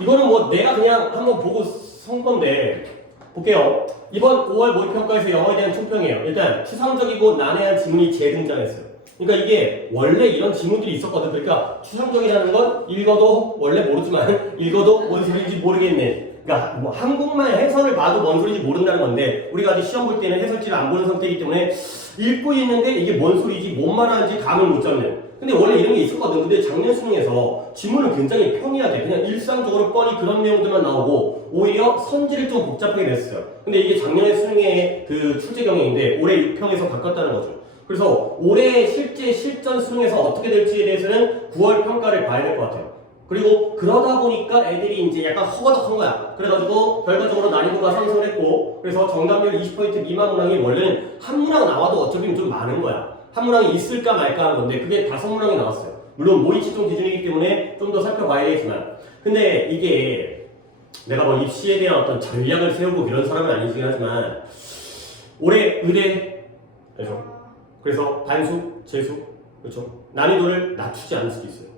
이거는 뭐 내가 그냥 한번 보고 쓴 건데 볼게요. 이번 5월 모의평가에서 영어에 대한 총평이에요. 일단 추상적이고 난해한 지문이 재등장했어요. 그러니까 이게 원래 이런 지문들이 있었거든. 그러니까 추상적이라는 건 읽어도 원래 모르지만 읽어도 뭔 소리인지 모르겠네. 그러니까 뭐 한국말 해설을 봐도 뭔 소리인지 모른다는 건데 우리가 아직 시험 볼 때는 해설지를 안 보는 상태이기 때문에 읽고 있는데 이게 뭔 소리인지 뭔 말하는지 감을 못 잡는. 근데 원래 이런 게 있었거든. 근데 작년 수능에서 지문을 굉장히 평이하게 그냥 일상적으로 뻔히 그런 내용들만 나오고 오히려 선지를 좀 복잡하게 냈어요. 근데 이게 작년에 수능의 그 출제 경향인데 올해 6평에서 바꿨다는 거죠. 그래서 올해 실제 실전 수능에서 어떻게 될지에 대해서는 9월 평가를 봐야 될 것 같아요. 그리고 그러다 보니까 애들이 이제 약간 허거덕한 거야. 그래가지고 결과적으로 난이도가 상승을 했고 그래서 정답률 20% 미만 문항이 원래는 한 문항 나와도 어차피 좀 많은 거야. 한 문항이 있을까 말까 하는 건데 그게 5문항이 나왔어요. 물론 모의 치중 기준이기 때문에 좀 더 살펴봐야겠지만 근데 이게 내가 뭐 입시에 대한 어떤 전략을 세우고 이런 사람은 아니긴 하지만 올해 의대 그래서 반수, 재수 그렇죠? 난이도를 낮추지 않을 수도 있어요.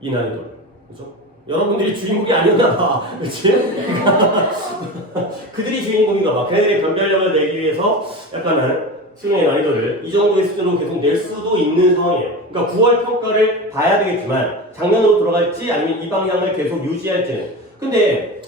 이 난이도를 그렇죠? 여러분들이 주인공이 아니었나 봐. 그렇지? 그들이 주인공인가 봐. 걔네들의 변별력을 내기 위해서 약간은 수능의 난이도를 이 정도의 수준으로 계속 낼 수도 있는 상황이에요. 그러니까 9월 평가를 봐야 되겠지만 작년으로 돌아갈지 아니면 이 방향을 계속 유지할지는. 근데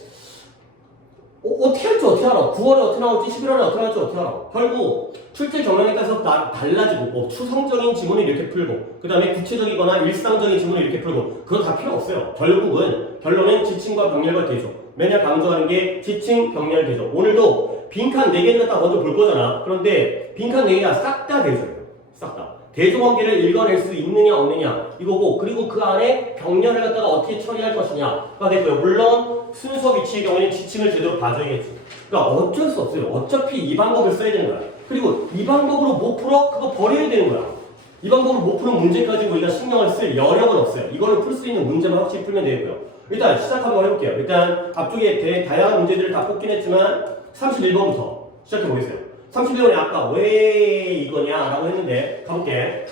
어떻게 할지 어떻게 알아? 9월에 어떻게 나올지 11월에 어떻게 나올지 어떻게 알아? 결국 출제 경향에 따라서 달라지고 뭐 추상적인 지문을 이렇게 풀고 그 다음에 구체적이거나 일상적인 지문을 이렇게 풀고 그거 다 필요 없어요. 결론은 지침과 병렬과 대조. 맨날 강조하는 게 지침, 병렬, 대조. 오늘도 빈칸 4개를 갖다 먼저 볼 거잖아. 그런데 빈칸 4개가 싹 다 대조예요. 싹 다. 대조 관계를 읽어낼 수 있느냐 없느냐 이거고 그리고 그 안에 병렬을 갖다가 어떻게 처리할 것이냐가 되고요. 물론 순서 위치의 경우에는 지침을 제대로 봐줘야겠죠. 그러니까 어쩔 수 없어요. 어차피 이 방법을 써야 되는 거야. 그리고 이 방법으로 못 풀어? 그거 버려야 되는 거야. 이 방법으로 못 푸는 문제까지 우리가 신경을 쓸 여력은 없어요. 이거를 풀 수 있는 문제만 확실히 풀면 되고요. 일단 시작 한번 해볼게요. 일단 앞쪽에 다양한 문제들을 다 뽑긴 했지만 31번부터 시작해 보겠어요. 31번에 아까 왜 이거냐라고 했는데 가볼게.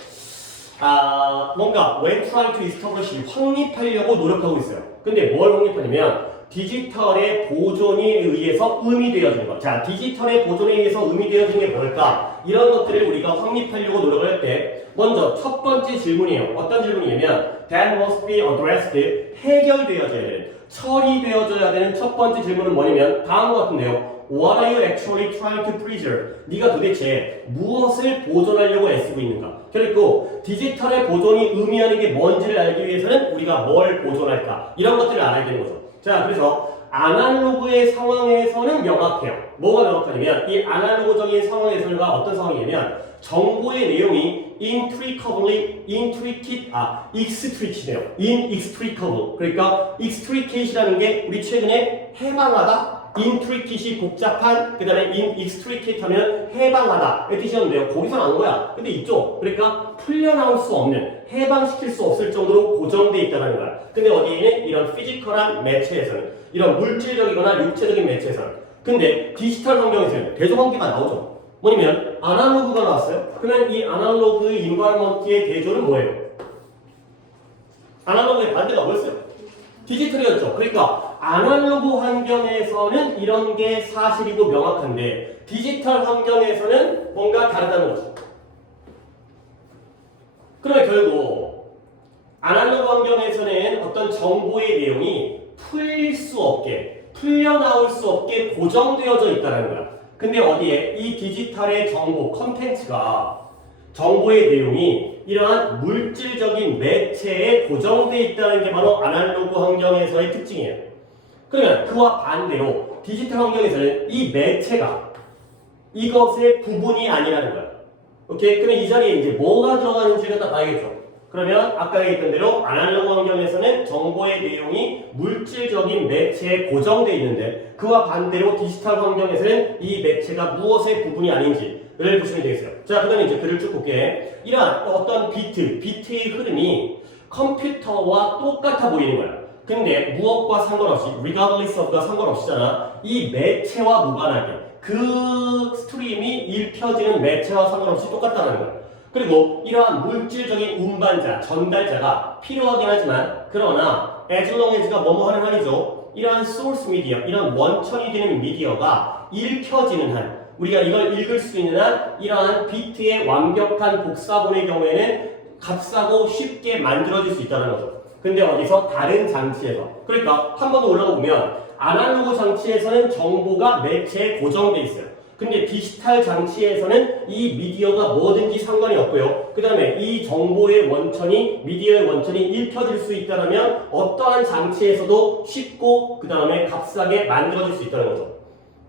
뭔가 when trying to establish 확립하려고 노력하고 있어요. 근데 뭘 확립하냐면 디지털의 보존에 의해서 의미되어지는 것. 자, 디지털의 보존에 의해서 의미되어지는 게 뭘까? 이런 것들을 우리가 확립하려고 노력을 할 때 먼저 첫 번째 질문이에요. 어떤 질문이냐면 that must be addressed 해결되어져야 되는 처리되어져야 되는 첫 번째 질문은 뭐냐면 다음과 같은데요. What are you actually trying to preserve? 네가 도대체 무엇을 보존하려고 애쓰고 있는가? 그리고 디지털의 보존이 의미하는 게 뭔지를 알기 위해서는 우리가 뭘 보존할까? 이런 것들을 알아야 되는 거죠. 자, 그래서 아날로그의 상황에서는 명확해요. 뭐가 명확하냐면 이 아날로그적인 상황에서가 어떤 상황이냐면 정보의 내용이 extricate네요. inextricable. 그러니까 extricate이라는 게 우리 최근에 해방하다, intricate이 복잡한, 그 다음에 inextricate 하면 해방하다. 이 뜻이었는데요. 거기서 나온 거야. 근데 있죠? 그러니까 풀려나올 수 없는, 해방시킬 수 없을 정도로 고정되어 있다는 거야. 근데 어디에는 이런 피지컬한 매체에서는, 이런 물질적이거나 육체적인 매체에서는. 근데 디지털 환경에서는 대조관계가 나오죠. 뭐냐면 아날로그가 나왔어요. 그러면 이 아날로그 인바이먼트의 대조는 뭐예요? 아날로그의 반대가 뭐였어요? 디지털이었죠. 그러니까 아날로그 환경에서는 이런 게 사실이고 명확한데 디지털 환경에서는 뭔가 다르다는 거죠. 그러면 결국 아날로그 환경에서는 어떤 정보의 내용이 풀릴 수 없게, 풀려나올 수 없게 고정되어져 있다는 거야. 근데 어디에 이 디지털의 정보, 컨텐츠가 정보의 내용이 이러한 물질적인 매체에 고정되어 있다는 게 바로 아날로그 환경에서의 특징이에요. 그러면 그와 반대로 디지털 환경에서는 이 매체가 이것의 부분이 아니라는 거야. 오케이? 그러면 이 자리에 이제 뭐가 들어가는지를 다 봐야겠죠. 그러면 아까 얘기했던 대로 아날로그 환경에서는 정보의 내용이 물질적인 매체에 고정되어 있는데 그와 반대로 디지털 환경에서는 이 매체가 무엇의 부분이 아닌지를 보시면 되겠어요. 자, 그 다음에 이제 글을 쭉 볼게. 이러한 어떤 비트의 흐름이 컴퓨터와 똑같아 보이는 거야. 근데 무엇과 상관없이, regardless of가 상관없이잖아. 이 매체와 무관하게 그 스트림이 읽혀지는 매체와 상관없이 똑같다는 거야. 그리고 이러한 물질적인 운반자, 전달자가 필요하긴 하지만 그러나 as long as가 뭐뭐 하는 한이죠. 이러한 source 미디어, 이런 원천이 되는 미디어가 읽혀지는 한, 우리가 이걸 읽을 수 있는 한 이러한 비트의 완벽한 복사본의 경우에는 값싸고 쉽게 만들어질 수 있다는 거죠. 근데 어디서? 다른 장치에서. 그러니까 한 번 더 올라가 보면 아날로그 장치에서는 정보가 매체에 고정돼 있어요. 근데 디지털 장치에서는 이 미디어가 뭐든지 상관이 없고요. 그 다음에 이 정보의 원천이, 미디어의 원천이 읽혀질 수 있다면 어떠한 장치에서도 쉽고 그 다음에 값싸게 만들어질 수 있다는 거죠.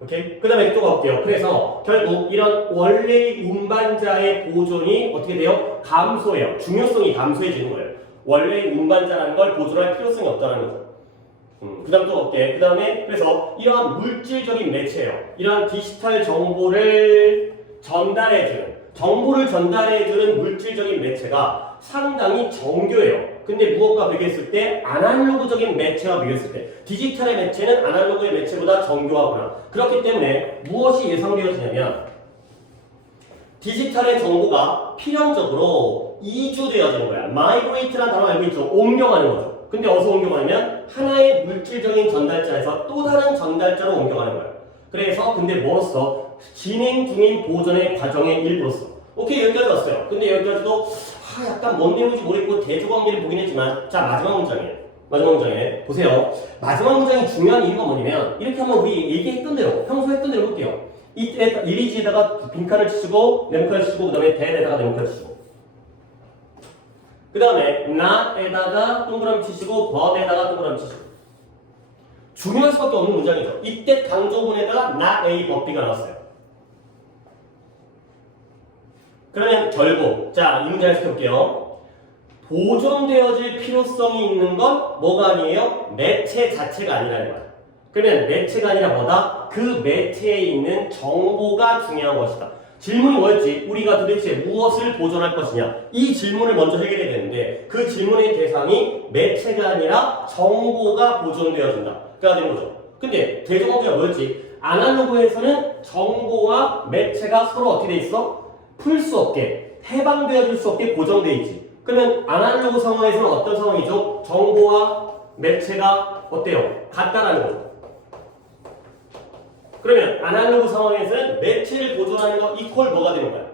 오케이? 그 다음에 또 가볼게요. 그래서 결국 이런 원래의 운반자의 보존이 어떻게 돼요? 감소해요. 중요성이 감소해지는 거예요. 원래의 운반자라는 걸 보존할 필요성이 없다는 거죠. 그 다음 또 볼게. 그 다음에 그래서 이러한 물질적인 매체예요. 이러한 디지털 정보를 전달해주는 물질적인 매체가 상당히 정교해요. 근데 무엇과 비교했을 때 아날로그적인 매체와 비교했을 때 디지털의 매체는 아날로그의 매체보다 정교하구나. 그렇기 때문에 무엇이 예상되어지냐면 디지털의 정보가 필연적으로 이주되어지는 거야. migrate라는 단어 알고 있죠? 옮겨가는 거죠. 근데 어디서 옮겨가냐면 하나의 물질적인 전달자에서 또 다른 전달자로 옮겨가는 거야. 그래서 근데 뭐로써? 진행 중인 보존의 과정의 일부로서. 오케이, 여기까지 왔어요. 근데 여기까지도 약간 뭔 내용인지 모르겠고 대조관계를 보긴 했지만, 자, 마지막 문장에 보세요. 마지막 문장이 중요한 이유가 뭐냐면 이렇게 한번 우리 얘기했던 대로, 평소 했던 대로 볼게요. 이때 이리지에다가 빈칸을 치시고 네모칸을 치시고 그 다음에 대에다가 네모칸을 치시고 그 다음에 not에다가 동그라미 치시고 but에다가 동그라미 치시고. 중요할 수밖에 없는 문장이죠. 이때 강조문에다가 not A, but B가 나왔어요. 그러면 결국 자, 이 문장에서 해볼게요. 보존되어질 필요성이 있는 건 뭐가 아니에요? 매체 자체가 아니라는 거야. 그러면 매체가 아니라 뭐다? 그 매체에 있는 정보가 중요한 것이다. 질문이 뭐였지? 우리가 도대체 무엇을 보존할 것이냐? 이 질문을 먼저 해결해야 되는데 그 질문의 대상이 매체가 아니라 정보가 보존되어진다. 가 되는 거죠. 근데 대조관계가 뭐였지? 아날로그에서는 정보와 매체가 서로 어떻게 돼 있어? 풀 수 없게, 해방되어질 수 없게 고정돼 있지. 그러면 아날로그 상황에서는 어떤 상황이죠? 정보와 매체가 어때요? 같다라는 거죠. 그러면 아날로그 상황에서는 매체를 보존하는 거 이퀄 뭐가 되는 거야?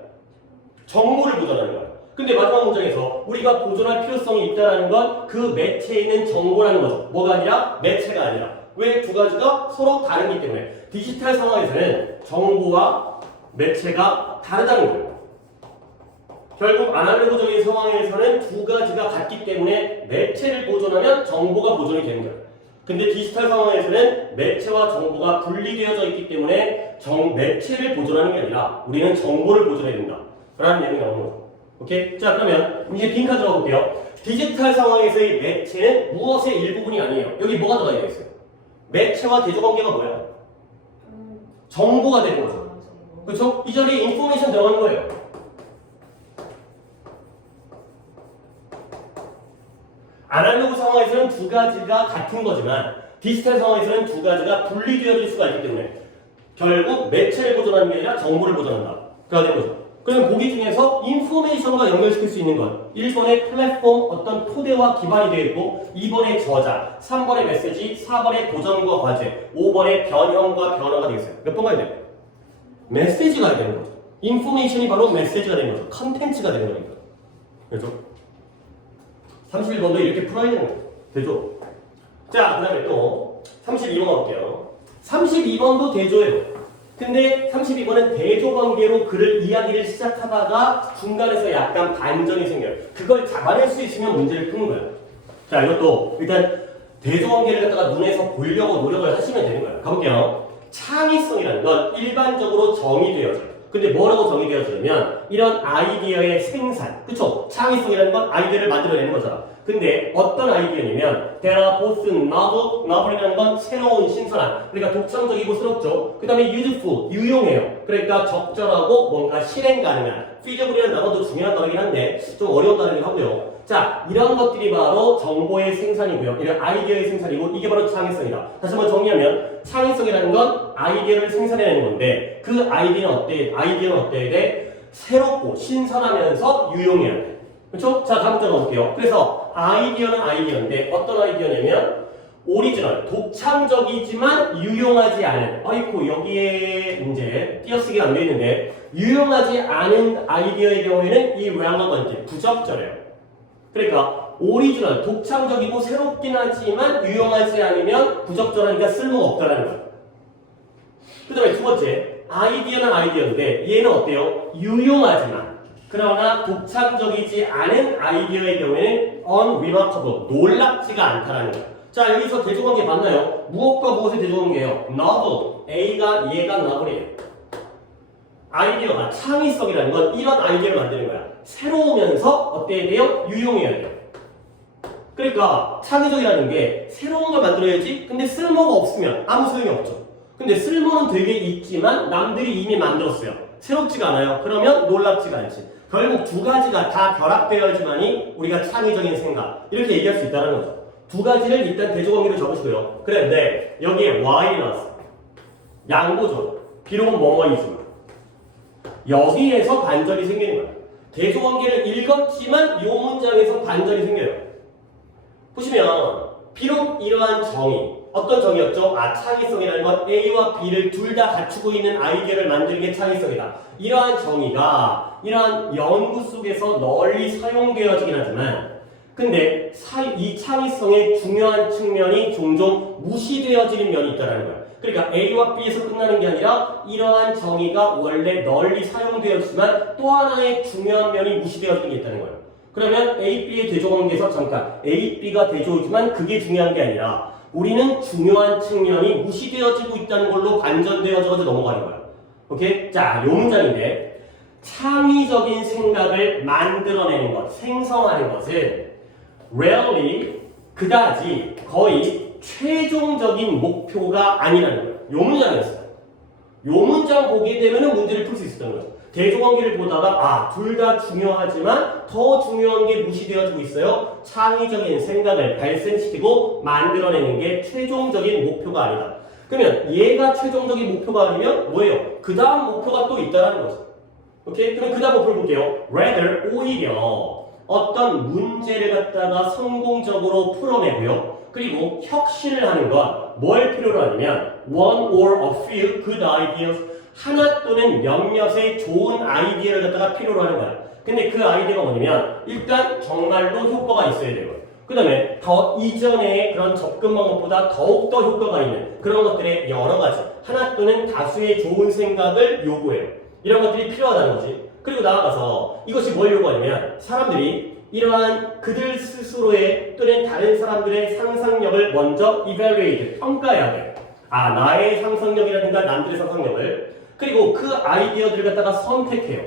정보를 보존하는 거야. 근데 마지막 문장에서 우리가 보존할 필요성이 있다는 건 그 매체에 있는 정보라는 거죠. 뭐가 아니라? 매체가 아니라. 왜? 두 가지가 서로 다르기 때문에. 디지털 상황에서는 정보와 매체가 다르다는 거예요. 결국 아날로그적인 상황에서는 두 가지가 같기 때문에 매체를 보존하면 정보가 보존이 되는 거예요. 근데 디지털 상황에서는 매체와 정보가 분리되어져 있기 때문에 매체를 보존하는 게 아니라 우리는 정보를 보존해야 된다 라는 내용이 나오는 거죠. 오케이? 자, 그러면 이제 빈칸 들어볼게요. 디지털 상황에서의 매체는 무엇의 일부분이 아니에요. 여기 뭐가 들어가 있어요? 매체와 대조관계가 뭐야? 정보가 되는 거죠. 그렇죠? 이 자리에 인포메이션 들어가는 거예요. 아날로그 상황에서는 두 가지가 같은 거지만 디지털 상황에서는 두 가지가 분리되어질 수가 있기 때문에 결국 매체를 보존하는 게 아니라 정보를 보존한다. 그가 되는 거죠. 그러면 보기 중에서 인포메이션과 연결시킬 수 있는 건 1번의 플랫폼 어떤 토대와 기반이 되어 있고 2번의 저자, 3번의 메시지, 4번의 도전과 과제, 5번의 변형과 변화가 되겠어요. 몇 번 가야 돼요? 메시지가 되는 거죠. 인포메이션이 바로 메시지가 되는 거죠. 컨텐츠가 되는 거니까. 그렇죠? 31번도 이렇게 풀어야 되는 거예요. 되죠? 자, 그 다음에 또 32번 가볼게요. 32번도 대조예요. 근데 32번은 대조관계로 글을 이야기를 시작하다가 중간에서 약간 반전이 생겨요. 그걸 잡아낼 수 있으면 문제를 푸는 거예요. 자, 이것도 일단 대조관계를 갖다가 눈에서 보려고 노력을 하시면 되는 거예요. 가볼게요. 창의성이라는 건 일반적으로 정의되어져요. 근데 뭐라고 정의되어지냐면 이런 아이디어의 생산, 그쵸? 창의성이라는 건 아이디어를 만들어내는 거잖아. 근데 어떤 아이디어냐면 there are both novel이라는 건 새로운, 신선한, 그러니까 독창적이고 새롭죠. 그 다음에 useful, 유용해요. 그러니까 적절하고 뭔가 실행 가능한, feasible이라는 단어도 중요한 단어이긴 한데 좀 어려운 단어이긴 하고요. 자, 이런 것들이 바로 정보의 생산이고요. 이런 아이디어의 생산이고 이게 바로 창의성이다. 다시 한번 정리하면 창의성이라는 건 아이디어를 생산해내는 건데 그 아이디어는 어때야 돼? 새롭고 신선하면서 유용해야 돼. 그렇죠? 자, 다음 문장 가볼게요. 그래서 아이디어는 아이디어인데 어떤 아이디어냐면 오리지널, 독창적이지만 유용하지 않은, 아이고 여기에 이제 띄어쓰기가 안 돼 있는데 유용하지 않은 아이디어의 경우에는 이 relevant, 부적절해요. 그러니까 오리지널, 독창적이고 새롭긴 하지만 유용하지 않으면 부적절하니까 쓸모가 없다라는 거예요. 그 다음에 두 번째, 아이디어는 아이디어인데 얘는 어때요? 유용하지만 그러나 독창적이지 않은 아이디어의 경우에는 unremarkable, 놀랍지가 않다라는 거예요. 자, 여기서 대조관계 봤나요? 무엇과 무엇의 대조관계예요? novel, A가 얘가 novel이에요. 아이디어가 창의성이라는 건 이런 아이디어를 만드는 거야. 새로우면서 어때야 돼요? 유용해야 돼요. 그러니까 창의적이라는 게 새로운 걸 만들어야지. 근데 쓸모가 없으면 아무 소용이 없죠. 근데 쓸모는 되게 있지만 남들이 이미 만들었어요. 새롭지가 않아요. 그러면 놀랍지가 않지. 결국 두 가지가 다 결합되어야지만이 우리가 창의적인 생각 이렇게 얘기할 수 있다는 거죠. 두 가지를 일단 대조관계로 적으시고요. 그래, 네. 여기에 Y를 나왔어. 양보죠. 비록 뭐뭐이지만. 여기에서 반절이 생기는 거야. 대조관계를 읽었지만 이 문장에서 반절이 생겨요. 보시면 비록 이러한 정의, 어떤 정의였죠? 아, 창의성이라는 건 A와 B를 둘 다 갖추고 있는 아이디어를 만드는 게 창의성이다. 이러한 정의가 이러한 연구 속에서 널리 사용되어지긴 하지만 근데 이 창의성의 중요한 측면이 종종 무시되어지는 면이 있다는 거야. 그러니까 A와 B에서 끝나는 게 아니라 이러한 정의가 원래 널리 사용되었지만 또 하나의 중요한 면이 무시되어지는 게 있다는 거예요. 그러면 A, B의 대조관계에서 잠깐 A, B가 대조이지만 그게 중요한 게 아니라 우리는 중요한 측면이 무시되어지고 있다는 걸로 반전되어져서 넘어가는 거야. 오케이? 자, 요 문장인데 창의적인 생각을 만들어내는 것, 생성하는 것은 rarely, 그다지 거의 최종적인 목표가 아니라는 거예요. 요 문장이었어요. 요 문장 보게 되면 문제를 풀 수 있었던 거죠. 대조관계를 보다가 둘 다 중요하지만 더 중요한 게 무시되어지고 있어요. 창의적인 생각을 발생시키고 만들어내는 게 최종적인 목표가 아니다. 그러면 얘가 최종적인 목표가 아니면 뭐예요? 그 다음 목표가 또 있다는 거죠. 오케이? 그럼 그 다음 목표를 볼게요. rather, 오히려 어떤 문제를 갖다가 성공적으로 풀어내고요. 그리고 혁신을 하는 건 뭘 필요로 하냐면 one or a few good ideas, 하나 또는 몇몇의 좋은 아이디어를 갖다가 필요로 하는 거야. 근데 그 아이디어가 뭐냐면 일단 정말로 효과가 있어야 되고 그 다음에 더 이전의 그런 접근 방법보다 더욱더 효과가 있는 그런 것들의 여러 가지 하나 또는 다수의 좋은 생각을 요구해요. 이런 것들이 필요하다는 거지. 그리고 나아가서 이것이 뭘 요구하냐면 사람들이 이러한 그들 스스로의 또는 다른 사람들의 상상력을 먼저 evaluate, 평가해야 돼. 나의 상상력이라든가 남들의 상상력을. 그리고 그 아이디어들을 갖다가 선택해요.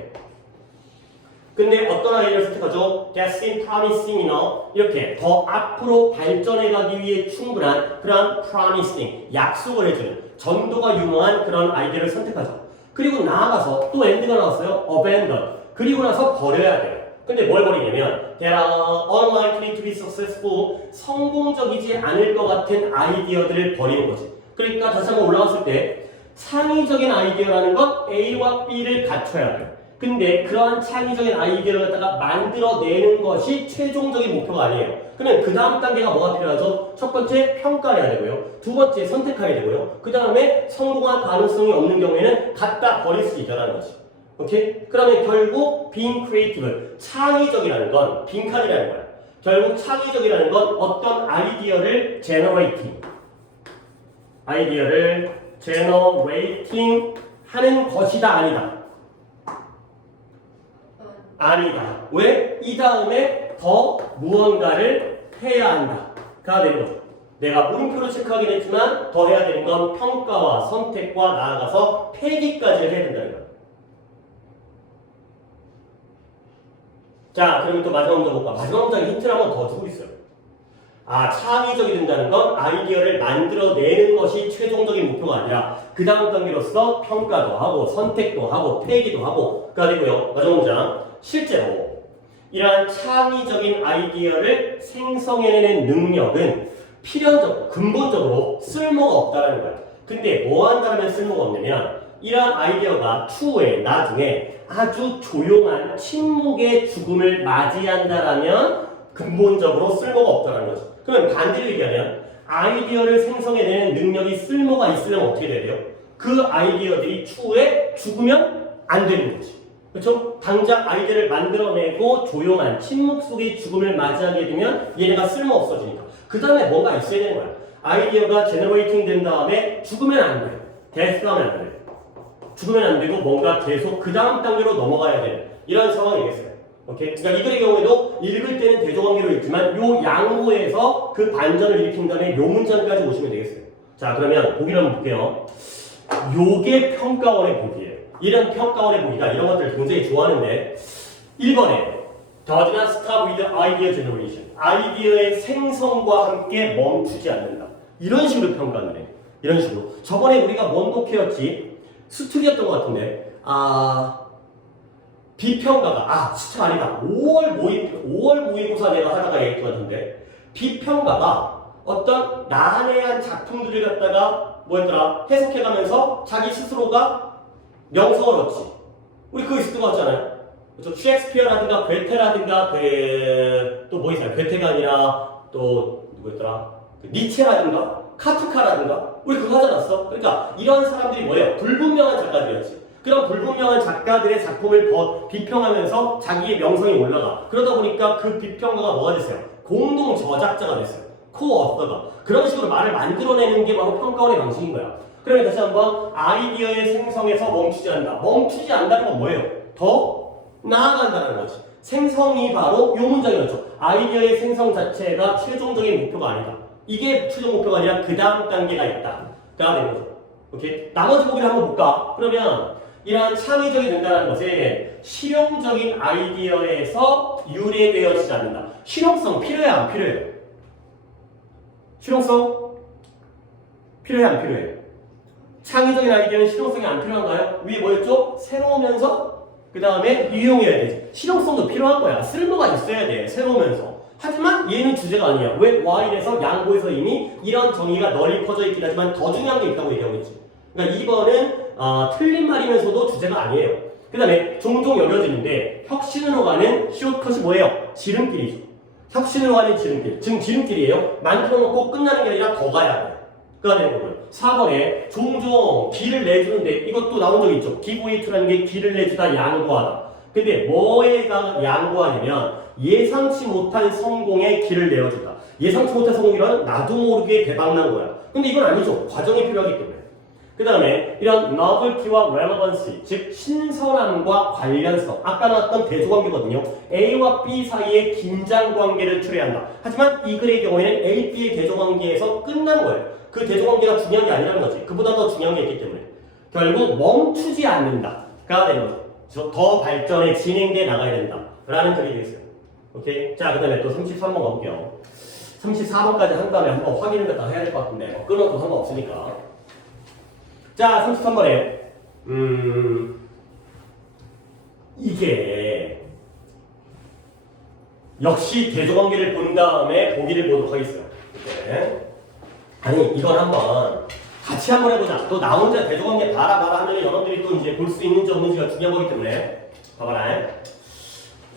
근데 어떤 아이디어를 선택하죠? That seem promising enough. 이렇게 더 앞으로 발전해 가기 위해 충분한 그런 promising, 약속을 해주는 전도가 유망한 그런 아이디어를 선택하죠. 그리고 나아가서 또 엔드가 나왔어요. abandon. 그리고 나서 버려야 돼요. 근데 뭘 버리냐면 they are unlikely to be successful. 성공적이지 않을 것 같은 아이디어들을 버리는 거지. 그러니까 다시 한번 올라갔을 때 창의적인 아이디어라는 건 A와 B를 갖춰야 돼요. 근데 그러한 창의적인 아이디어를 갖다가 만들어내는 것이 최종적인 목표가 아니에요. 그러면 그 다음 단계가 뭐가 필요하죠? 첫 번째 평가해야 되고요. 두 번째 선택해야 되고요. 그 다음에 성공할 가능성이 없는 경우에는 갖다 버릴 수 있다는 거지. 오케이? 그러면 결국 being creative, 창의적이라는 건 빈칸이라는 거야. 결국 창의적이라는 건 어떤 아이디어를 generating 하는 것이다, 아니다. 아니다. 왜? 이 다음에 더 무언가를 해야 한다가 되는 거죠. 내가 물음표로 체크하긴 했지만 더 해야 되는 건 평가와 선택과 나아가서 폐기까지 해야 된다는 거예요. 자, 그러면 또 마지막 문장 볼까? 마지막 문장에 힌트를 한번 더 주고 있어요. 창의적이 된다는 건 아이디어를 만들어내는 것이 최종적인 목표가 아니라 그 다음 단계로서 평가도 하고 선택도 하고 폐기도 하고가 되고요. 마지막 문장. 실제로 이러한 창의적인 아이디어를 생성해내는 능력은 필연적, 근본적으로 쓸모가 없다는 거야. 근데 뭐 한다면 쓸모가 없냐면 이러한 아이디어가 추후에 나중에 아주 조용한 침묵의 죽음을 맞이한다라면 근본적으로 쓸모가 없다는 거죠. 그러면 반대로 얘기하면 아이디어를 생성해내는 능력이 쓸모가 있으려면 어떻게 돼야 돼요? 그 아이디어들이 추후에 죽으면 안 되는 거지. 그렇죠? 당장 아이디어를 만들어내고 조용한 침묵 속의 죽음을 맞이하게 되면 얘네가 쓸모 없어지니까. 그 다음에 뭔가 있어야 되는 거야. 아이디어가 제너레이팅 된 다음에 죽으면 안 돼. 데스하면 안 돼. 죽으면 안 되고 뭔가 계속 그 다음 단계로 넘어가야 되는 이런 상황이겠어요. 오케이? 그러니까 이글의 경우에도 읽을 때는 대조관계로 읽지만 요 양보에서 그 반전을 일으킨 다음에 요 문장까지 오시면 되겠어요. 자, 그러면 보기를 한번 볼게요. 요게 평가원의 보기예요. 이런 평가원의 보기가 이런 것들을 굉장히 좋아하는데 1번에 does not stop with idea generation. 아이디어의 생성과 함께 멈추지 않는다. 이런 식으로 평가를 해. 이런 식으로. 저번에 우리가 뭔 독해였지? 수특이었던 것 같은데 비평가가 진짜 아니다. 5월 모의고사 내가 하다가 얘기했던 것 같은데 비평가가 어떤 난해한 작품들을 갖다가 뭐였더라? 해석해가면서 자기 스스로가 명성을 얻지. 우리 그거 있을 것 같잖아요. 그렇죠? 셰익스피어라든가 괴테라든가 또 뭐 있어요? 괴테가 아니라 또 누구였더라? 니체라든가 카프카라든가 우리 그거 하지 않았어? 그러니까 이런 사람들이 뭐예요? 불분명한 작가들이었지. 그런 불분명한 작가들의 작품을 비평하면서 자기의 명성이 올라가. 그러다 보니까 그 비평가가 뭐가 됐어요? 공동 저작자가 됐어요. 코어서가. 그런 식으로 말을 만들어내는 게 바로 평가원의 방식인 거야. 그러면 다시 한번 아이디어의 생성에서 멈추지 않는다. 멈추지 않는다는 건 뭐예요? 더 나아간다는 거지. 생성이 바로 이 문장이었죠. 아이디어의 생성 자체가 최종적인 목표가 아니다. 이게 최종 목표가 아니라 그 다음 단계가 있다. 가 되는 거죠. 오케이? 나머지 보기를 한번 볼까? 그러면 이러한 창의적이 된다는 것은 실용적인 아이디어에서 유래되어지지 않는다. 실용성 필요해 안 필요해요? 실용성? 필요해 안 필요해요? 창의적인 아이디어는 실용성이 안 필요한가요? 위에 뭐였죠? 새로우면서 그 다음에 유용해야 되지. 실용성도 필요한 거야. 쓸모가 있어야 돼. 새로우면서. 하지만 얘는 주제가 아니야. 왜? 와인에서 양보에서 이미 이런 정의가 널리 퍼져 있긴 하지만 더 중요한 게 있다고 얘기하고 있지. 그러니까 2번은 틀린 말이면서도 주제가 아니에요. 그 다음에 종종 여겨지는데 혁신으로 가는 숏컷이 뭐예요? 지름길이죠. 혁신으로 가는 지름길. 지금 지름길이에요. 만들어놓고 끝나는 게 아니라 더 가야 돼. 그가 되는 거고요. 4번에 종종 길을 내주는데 이것도 나온 적이 있죠. 기브웨이트라는 게 길을 내주다 양보하다. 근데 뭐에가 양보하냐면 예상치 못한 성공에 길을 내어준다. 예상치 못한 성공이란 나도 모르게 대박난 거야. 근데 이건 아니죠. 과정이 필요하기 때문에. 그 다음에 이런 novelty와 relevancy, 즉 신선함과 관련성. 아까 나왔던 대조관계거든요. A와 B 사이의 긴장관계를 추려한다. 하지만 이 글의 경우에는 A, B의 대조관계에서 끝난 거예요. 그 대조관계가 중요한 게 아니라는 거지. 그보다 더 중요한 게 있기 때문에. 결국 멈추지 않는다가 되는 거죠. 더 발전에 진행돼 나가야 된다. 라는 글이 되겠어요. 오케이? 자, 그 다음에 또 33번 가볼게요. 34번까지 한 다음에 한번 확인을 갖다 해야 될 것 같은데, 끊어도 상관없으니까. 자, 33번에, 이게, 역시 대조관계를 본 다음에 보기를 보도록 하겠어요. 네. 아니, 이건 한번 같이 한번 해보자. 또 나 혼자 대조관계 봐라 하면 여러분들이 또 이제 볼 수 있는지 없는지가 중요한 거기 때문에. 봐봐라.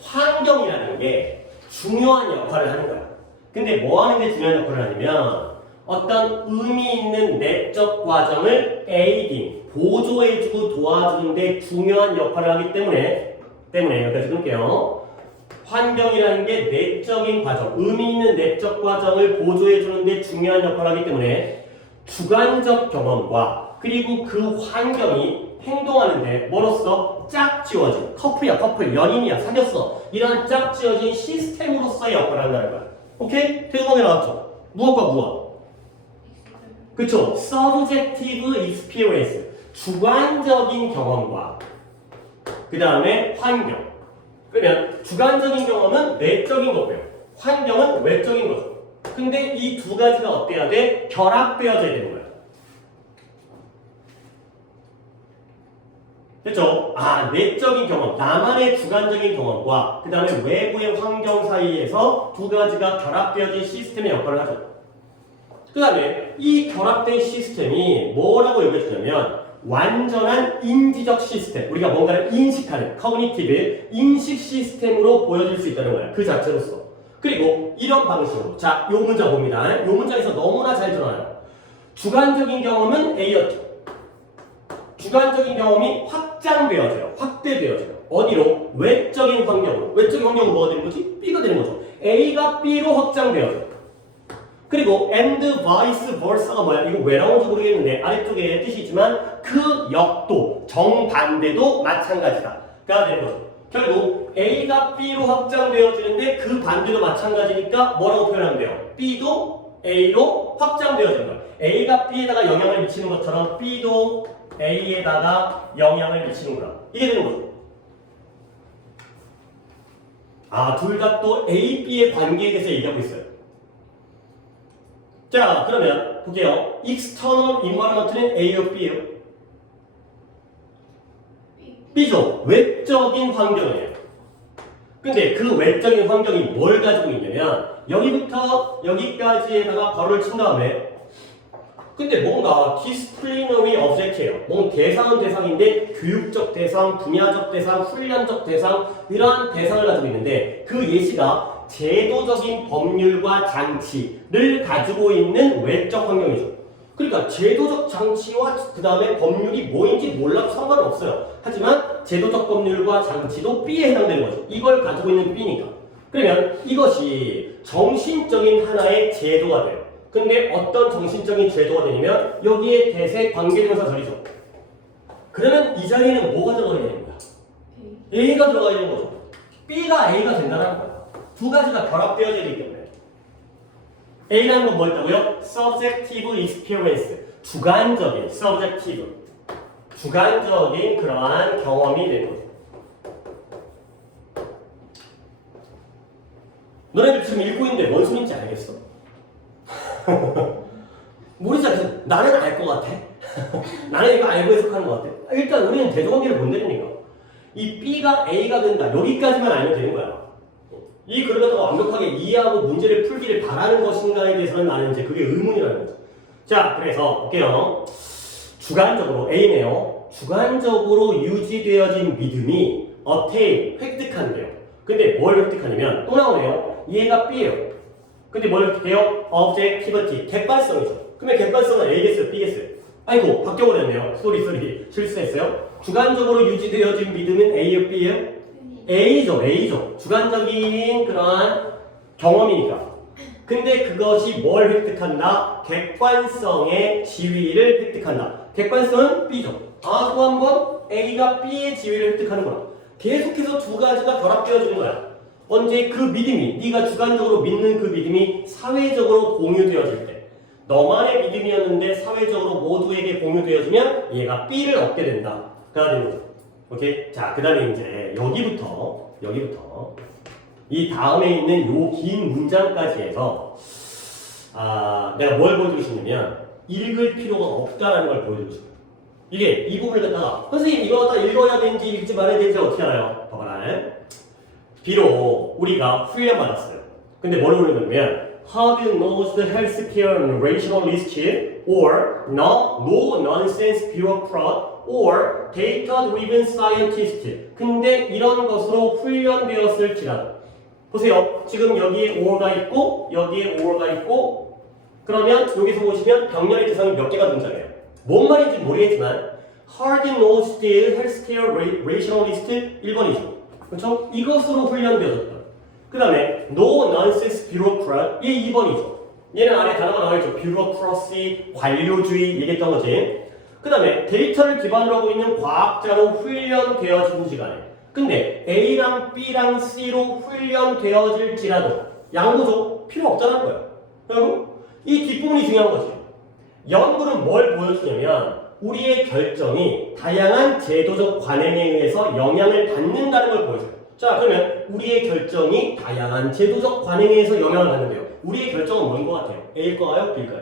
환경이라는 게 중요한 역할을 하는 거야. 근데 뭐 하는 게 중요한 역할을 하냐면 어떤 의미 있는 내적 과정을 aiding, 보조해주고 도와주는 데 중요한 역할을 하기 때문에 여기까지 끊을게요. 환경이라는 게 내적인 과정, 의미 있는 내적 과정을 보조해주는 데 중요한 역할을 하기 때문에 주관적 경험과 그리고 그 환경이 행동하는데 뭐로써 짝지어진 커플이야, 커플, 연인이야, 사귀었어. 이런 짝지어진 시스템으로서의 역할을 한다는 거야. 오케이? 대조관계 나왔죠? 무엇과 무엇? 그쵸? subjective experience, 주관적인 경험과 그 다음에 환경. 그러면 주관적인 경험은 내적인 거고요. 환경은 외적인 거죠. 근데 이 두 가지가 어때야 돼? 결합되어져야 되는 거야. 됐죠? 내적인 경험, 나만의 주관적인 경험과 그 다음에 외부의 환경 사이에서 두 가지가 결합되어진 시스템의 역할을 하죠. 그 다음에 이 결합된 시스템이 뭐라고 여겨지냐면 완전한 인지적 시스템, 우리가 뭔가를 인식하는 커그니티브 인식 시스템으로 보여질 수 있다는 거야. 그 자체로서. 그리고 이런 방식으로 자, 요 문장 봅니다. 요 문장에서 너무나 잘 드러나요. 주관적인 경험은 A였죠. 주관적인 경험이 확장되어져요. 확대되어져요. 어디로? 외적인 환경으로. 외적인 환경은 뭐가 되는 거지? B가 되는 거죠. A가 B로 확장되어져요. 그리고 and vice versa가 뭐야? 이거 왜 나온지 모르겠는데 아래쪽에 뜻이 있지만 그 역도, 정반대도 마찬가지다. 가 되는 거죠. 결국 A가 B로 확장되어지는데 그 반대도 마찬가지니까 뭐라고 표현하면 돼요? B도 A로 확장되어지는 거예요. A가 B에다가 영향을 미치는 것처럼 B도 A에다가 영향을 미치는구나. 이게 되는 거죠. 아, 둘 다 또 A, B의 관계에 대해서 얘기하고 있어요. 자, 그러면 볼게요. external environment는 A요, B예요? B죠. 외적인 환경이에요. 근데 그 외적인 환경이 뭘 가지고 있냐면 여기부터 여기까지에다가 괄호를 친 다음에 근데 뭔가 disciplinary object예요. 뭔 대상은 대상인데 교육적 대상, 분야적 대상, 훈련적 대상 이러한 대상을 가지고 있는데 그 예시가 제도적인 법률과 장치를 가지고 있는 외적 환경이죠. 그러니까 제도적 장치와 그 다음에 법률이 뭐인지 몰라도 상관은 없어요. 하지만 제도적 법률과 장치도 B에 해당되는 거죠. 이걸 가지고 있는 B니까. 그러면 이것이 정신적인 하나의 제도가 돼요. 근데 어떤 정신적인 제도가 되냐면 여기에 대세 관계대명사 절이죠. 그러면 이 자리에는 뭐가 들어가 있는 거야? A가 들어가 있는 거죠. B가 A가 된다는 거야. 두 가지가 결합되어야 되기 때문에. A라는 건 뭐였다고요? subjective experience. 주관적인, subjective. 주관적인 그러한 경험이 되는 거죠. 너네들 지금 읽고 있는데 뭔 소리인지 알겠어? 모르지 않겠어? 나는 알 것 같아. 나는 이거 알고 해석하는 것 같아. 일단 우리는 대조관계를 본다니까. 이 B가 A가 된다. 여기까지만 알면 되는 거야. 이 글을 갖다가 완벽하게 이해하고 문제를 풀기를 바라는 것인가에 대해서는 나는 이제 그게 의문이라는 거죠. 자, 그래서 볼게요. 주관적으로 A네요. 주관적으로 유지되어진 믿음이 attain, 획득한대요. 근데 뭘 획득하냐면 또 나오네요. 얘가 B예요. 근데 뭘 획득해요? objectivity, 객관성이죠. 그러면 객관성은 A겠어요? B겠어요? 아이고, 바뀌어버렸네요. 소리 실수했어요. 주관적으로 유지되어진 믿음은 A예요? B예요? A죠. 주관적인 그러한 경험이니까. 근데 그것이 뭘 획득한다? 객관성의 지위를 획득한다. 객관성은 B죠. 아, 또 한 번 A가 B의 지위를 획득하는구나. 계속해서 두 가지가 결합되어지는 거야. 언제 그 믿음이, 네가 주관적으로 믿는 그 믿음이 사회적으로 공유되어질 때, 너만의 믿음이었는데 사회적으로 모두에게 공유되어지면 얘가 B를 얻게 된다. 가 되는 거죠. 오케이? 자, 그 다음에 이제 여기부터 이 다음에 있는 요 긴 문장까지 해서 내가 뭘 보여주고 싶냐면 읽을 필요가 없다라는 걸 보여주고 싶어요. 이게 이 부분을 갖다가 선생님 이거 갖다 읽어야 되는지 읽지 말아야 되는지 어떻게 알아요? 봐봐라. 비록 우리가 훈련 받았어요. 근데 뭐를 보려면 Hard nosed healthcare rationalist or no nonsense bureaucrat or data-driven scientist. 근데 이런 것으로 훈련되었을지라도 보세요. 지금 여기에 or가 있고 여기에 or가 있고 그러면 여기서 보시면 병렬의 대상이 몇 개가 등장해요. 뭔 말인지 모르겠지만 hard-nosed healthcare rationalist 1번이죠. 그렇죠? 이것으로 훈련되어졌다. 그 다음에 no nonsense bureaucrat 얘 2번이죠. 얘는 아래 단어가 나와있죠. bureaucracy, 관료주의 얘기했던 거지. 그 다음에 데이터를 기반으로 하고 있는 과학자로 훈련되어진 시간에 근데 A랑 B랑 C로 훈련되어질지라도 양보죠. 필요 없다는 거예요. 그리고 이 뒷부분이 중요한 거지. 연구는 뭘 보여주냐면 우리의 결정이 다양한 제도적 관행에 의해서 영향을 받는다는 걸 보여줘요. 자, 그러면 우리의 결정이 다양한 제도적 관행에 의해서 영향을 받는데요. 우리의 결정은 뭔 것 같아요? A일 거예요? B일까요?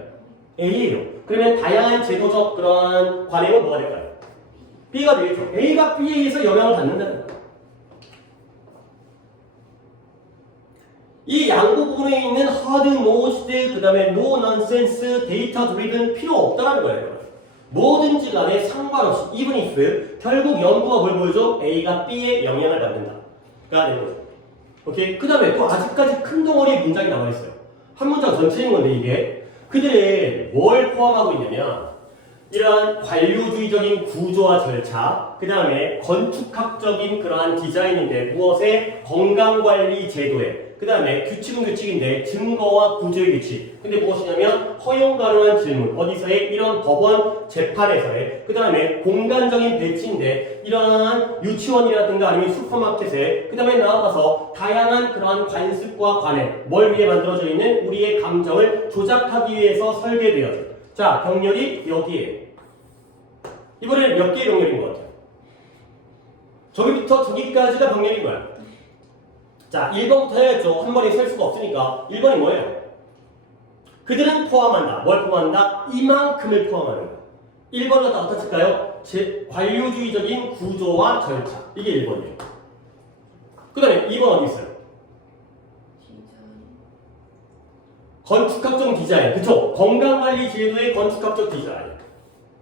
A예요. 그러면 다양한 제도적 그런 관행은 뭐가 될까요? B가 되겠죠. A가 B에 의해서 영향을 받는다는 거예요. 이 양부 부분에 있는 hard nosed 그 다음에 no nonsense data driven 필요 없다는 거예요. 뭐든지 간에 상관없이 even if 결국 연구가 뭘 보여줘? A가 B에 영향을 받는다가 되는 거죠. 오케이? 그 다음에 또 아직까지 큰 덩어리의 문장이 남아있어요. 한 문장 전체인 건데 이게 그들의 뭘 포함하고 있냐면 이러한 관료주의적인 구조와 절차, 그 다음에 건축학적인 그러한 디자인인데 무엇의 건강관리 제도에, 그 다음에 규칙은 규칙인데 증거와 구조의 규칙. 근데 무엇이냐면 허용 가능한 질문, 어디서의 이런 법원 재판에서의, 그 다음에 공간적인 배치인데 이러한 유치원이라든가 아니면 슈퍼마켓에, 그 다음에 나아가서 다양한 그러한 관습과 관행, 뭘 위해 만들어져 있는 우리의 감정을 조작하기 위해서 설계되어져. 자, 병렬이 여기에. 이번에는 몇 개의 병렬인 것 같아요? 저기부터 저기까지가 병렬인 거야. 자, 1번부터 해야죠. 한 번에 셀 수가 없으니까. 1번이 뭐예요? 그들은 포함한다. 뭘 포함한다? 이만큼을 포함하는 거야. 1번은 다 어떻게 쓸까요? 관료주의적인 구조와 절차. 이게 1번이에요. 그 다음에 2번 어디 있어요? 건축학적 디자인. 그쵸? 건강관리 제도의 건축학적 디자인.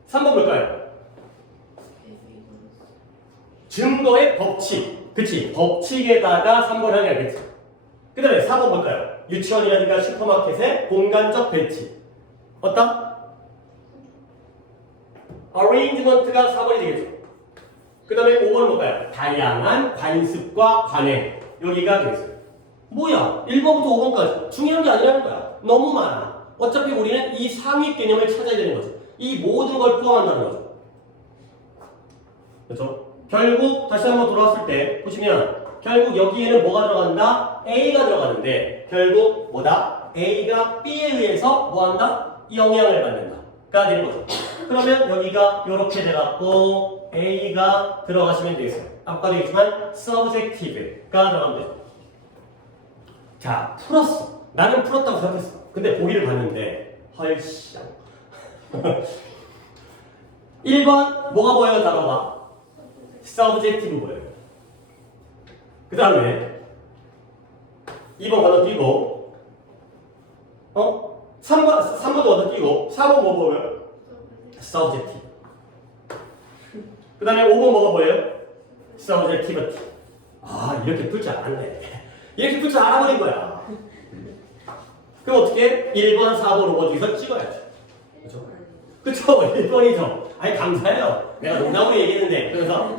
3번 볼까요? 증거의 법칙. 그치? 법칙에다가 3번 하게 알겠지? 그 다음에 4번 볼까요? 유치원이라든가 슈퍼마켓의 공간적 배치. 어떤? arrangement가 4번이 되겠죠? 그 다음에 5번은 볼까요? 다양한 관습과 관행. 여기가 되겠어요. 뭐야? 1번부터 5번까지. 중요한 게 아니라는 거야. 너무 많아. 어차피 우리는 이 상위 개념을 찾아야 되는 거죠. 이 모든 걸 포함한다는 거죠. 그렇죠? 결국 다시 한번 돌아왔을 때 보시면 결국 여기에는 뭐가 들어간다? A가 들어가는데 결국 뭐다? A가 B에 의해서 뭐한다? 영향을 받는다가 되는 거죠. 그러면 여기가 이렇게 돼갖고 A가 들어가시면 되겠어요. 아까도 얘기했지만 subjective가 들어가면 되죠. 자, 풀었어. 나는 풀었다고 생각했어. 근데 보기를 봤는데 헐씨 1번 뭐가 보여요? 단어가 subjective 보여요. 그 다음에 2번 건너 뛰고 3번도 건너 뛰고 4번 뭐 보여요? subjective. 그 다음에 5번 뭐가 보여요? subjectivity. 아, 이렇게 풀 줄 알았네. 이렇게 풀 줄 알아버린 거야. 그럼 어떻게? 1번, 4번, 5번 중에서 찍어야죠. 그쵸? 그쵸? 1번이죠. 아니, 감사해요. 내가 농담으로 얘기했는데. 그래서,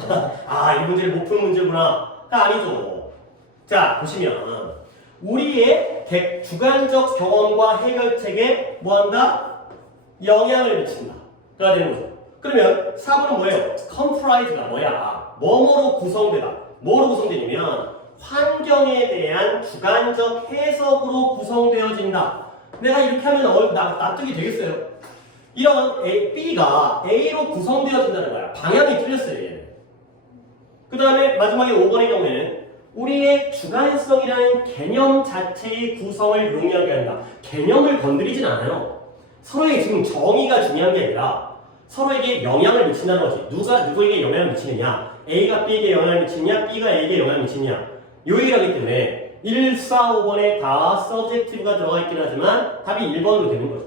아, 이 문제를 못 푼 문제구나. 가 아니죠. 자, 보시면, 우리의 주관적 경험과 해결책에 뭐한다? 영향을 미친다. 가 되는 거죠. 그러면 4번은 뭐예요? comprise가 뭐야? 뭐뭐로 구성되다. 뭐로 구성되냐면, 환경에 대한 주관적 해석으로 구성되어진다. 내가 이렇게 하면 납득이 되겠어요? 이런 B가 A로 구성되어진다는 거야. 방향이 틀렸어요. 얘는. 그 다음에 마지막에 5번의 경우에는 우리의 주관성이라는 개념 자체의 구성을 용이하게 한다. 개념을 건드리진 않아요. 서로의 지금 정의가 중요한 게 아니라 서로에게 영향을 미친다는 거지. 누가 누구에게 영향을 미치느냐. A가 B에게 영향을 미치느냐. B가 A에게 영향을 미치느냐. 요 얘기를 하기 때문에 1, 4, 5번에 다 subjective가 들어가 있긴 하지만 답이 1번으로 되는 거죠.